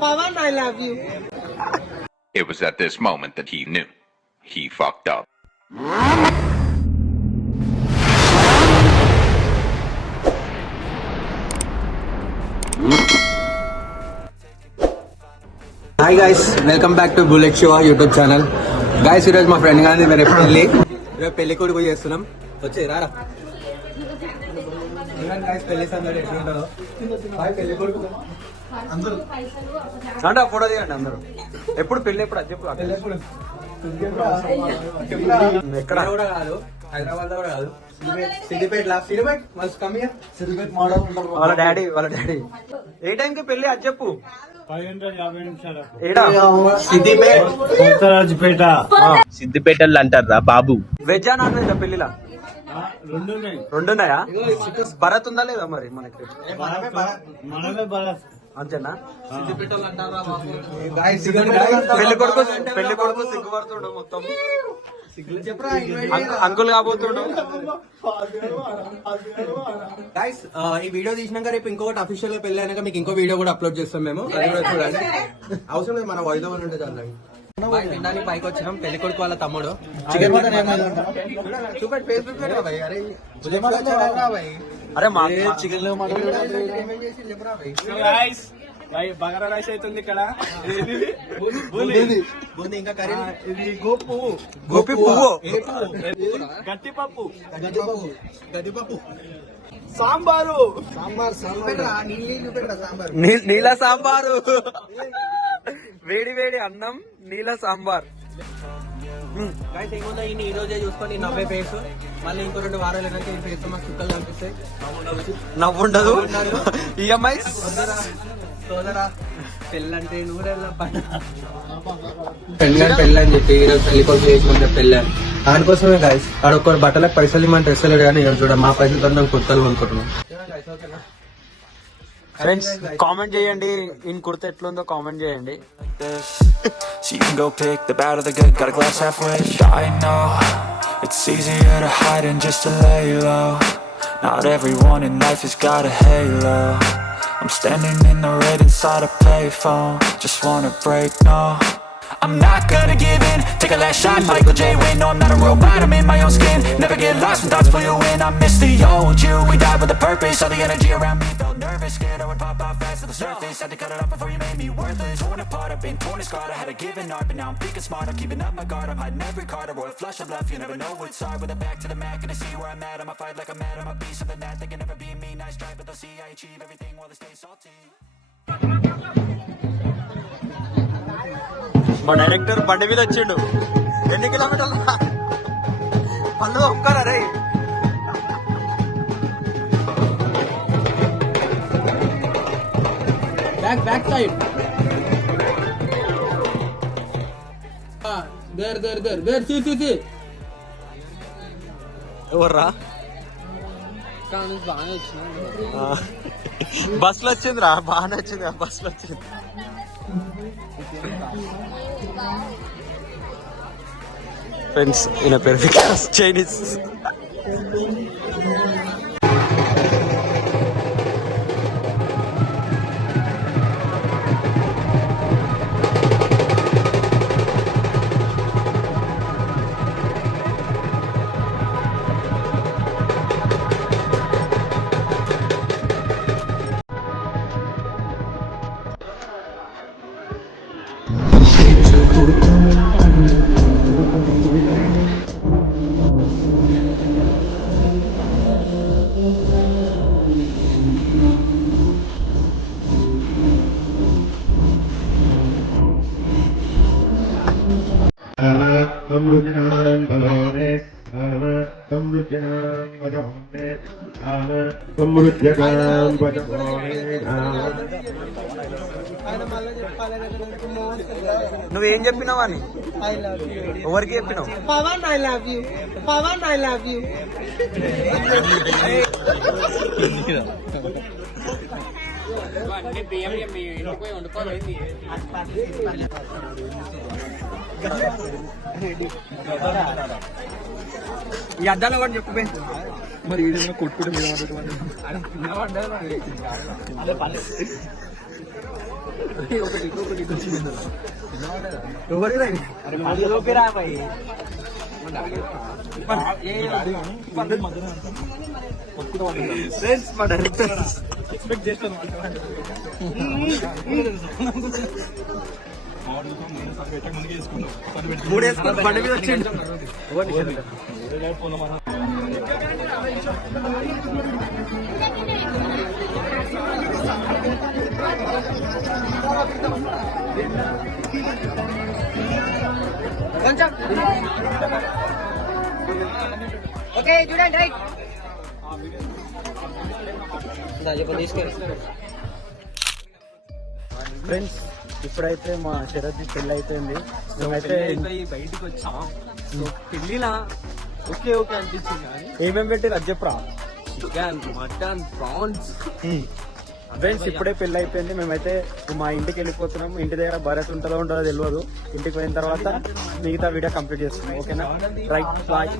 Pawan, I love you. It was at this moment that he knew. He fucked up. Hi guys, welcome back to bullet show YouTube channel. Guys, ఈరోజు మా friend గారిని మేము పెళ్లి రేపు పెళ్లి కొడుకు చేస్తున్నాం. వచ్చే రారా గైస్, పెళ్లి సందడి ఎట్లుంటుందో. హాయ్ పెళ్లి కొడుకు అందరూ అంటే ఫోటో తీయండి అందరూ. ఎప్పుడు పెళ్లి ఎప్పుడు అది చెప్పు. ఎక్కడ కూడా కాదు, హైదరాబాద్ లో కూడా కాదు, సిద్దిపేట. వాళ్ళ డాడీ ఏ టైంకి పెళ్లి అది చెప్పు. సిద్దిపేటలు అంటారా బాబు? వెజ్జా నాన్ వెజ్ పెళ్లిలా? రెండున్నాయా? భరత్ ఉందా లేదా మరి మనకి? అంతేనా? పెళ్లి కొడుకు సిగ్గుపడుతుండు మొత్తం. అంకుల్ కాబోతుండు. గైస్, ఈ వీడియో తీసినాక రేపు ఇంకొకటి అఫీషియల్ గా పెళ్లి అయినాక మీకు ఇంకో వీడియో కూడా అప్లోడ్ చేస్తాం మేము. అది కూడా చూడండి. అవసరం లేదు, మన వాయిదా ఉంటే చాలు. తినడానికి పైకి వచ్చినాం. పెళ్లి కొడుకు వాళ్ళ తమ్ముడు చికెన్ మటన్ చూపెట్టి ఫేస్బుక్ అరే మా చికెన్ బగారా రైస్ అవుతుంది ఇక్కడ. ఇంకా కర్రీ, గోపి పువ్వు, గడ్డిపప్పు, సాంబారు, నీళ్ళ సాంబారు, వేడి వేడి అన్నం, నీళ్ళ సాంబార్. ఏముందో ఈ రోజే చూసుకొని నవ్వే ఫేస్. మళ్ళీ ఇంకో 2 వారాలు అయినాక ఈ ఫేస్ మాకు చుక్కలు కనిపిస్తాయి. నవ్వుండదు. ఈఎంఐ సోదరా పెళ్ళంటే నూరెళ్ళ పెళ్ళి అని చెప్పి ఈరోజు పెళ్లి కోసం చేసుకుంటే పెళ్ళి అని దానికోసమే గాయస్. ఆడొక్కరు బట్టలకు పైసలు ఇవ్వమంటే ఇస్తలేడు కానీ చూడ మా పైసలతో మేము కుర్తలు కొనుక్కుంటున్నాం. ఫ్రెండ్స్, కామెంట్ చేయండి, ఇన్ కుర్త ఎట్లుందో కామెంట్ చేయండి. So you can go pick the bad or the good, got a glass halfway. I know it's easier to hide than just to lay low. Not everyone in life has got a halo. I'm standing in the red inside a payphone. Just wanna break, no, I'm not gonna give in. Take a last shot, Michael J. Win. No, I'm not a robot, I'm in my own skin. Never get lost when thoughts pull you in. I miss the old you, we died with a purpose. All the energy around me felt nervous, scared I would pop off fast to the surface. Had to cut it off before you made me worthless. Torn apart, I've been torn and scarred. I had to give an art, but now I'm thinking smart. I'm keeping up my guard, I'm hiding every card. A royal flush of love, you never know what's hard. With a back to the mat, gonna see where I'm at. I'ma fight like I'm mad, I'ma be something that they can never be me. Nice try, but they'll see I achieve everything while they stay salty. మా director బండి మీద వచ్చిండు. ఎన్ని కిలోమీటర్లు పళ్ళు ఒక్కరా రే. Back side ఎవర్రా? బస్సులో వచ్చిందిరా, బాగానే వచ్చింది. బస్సులో వచ్చింది. ఫ్రెండ్స్, ఈయన పేరు వికాస్, చైనీస్. నువ్వేం చెప్పినావా అని ఎవరికి చెప్పినావు? Pawan, I love you. Pawan, I love you. ఈ అద్దాలు కూడా చెప్పే మరి కొట్టుకుంటే మూడేసుకుని బండి మీద వచ్చిండు. కొంచెం ఓకే చూడండి రైట్ ఫ్రెండ్స్ ఇప్పుడైతే మా శరత్ పెళ్లి అయిపోయింది. మేమైతే బయటికి వచ్చాం. పెళ్లిలా ఓకే ఓకే అనిపించింది కానీ ఏమేమి పెట్టారు అది చెప్పరా. Chicken mutton prawns. ఫ్రెండ్స్ ఇప్పుడే పెళ్లి అయిపోయింది. మేమైతే మా ఇంటికి వెళ్ళిపోతున్నాం. ఇంటి దగ్గర భరత్ ఉంటుందో ఉంటుందో తెలియదు. ఇంటికి పోయిన తర్వాత మిగతా వీడియో కంప్లీట్ చేస్తున్నాం. ఓకేనా రైట్ బాయ్.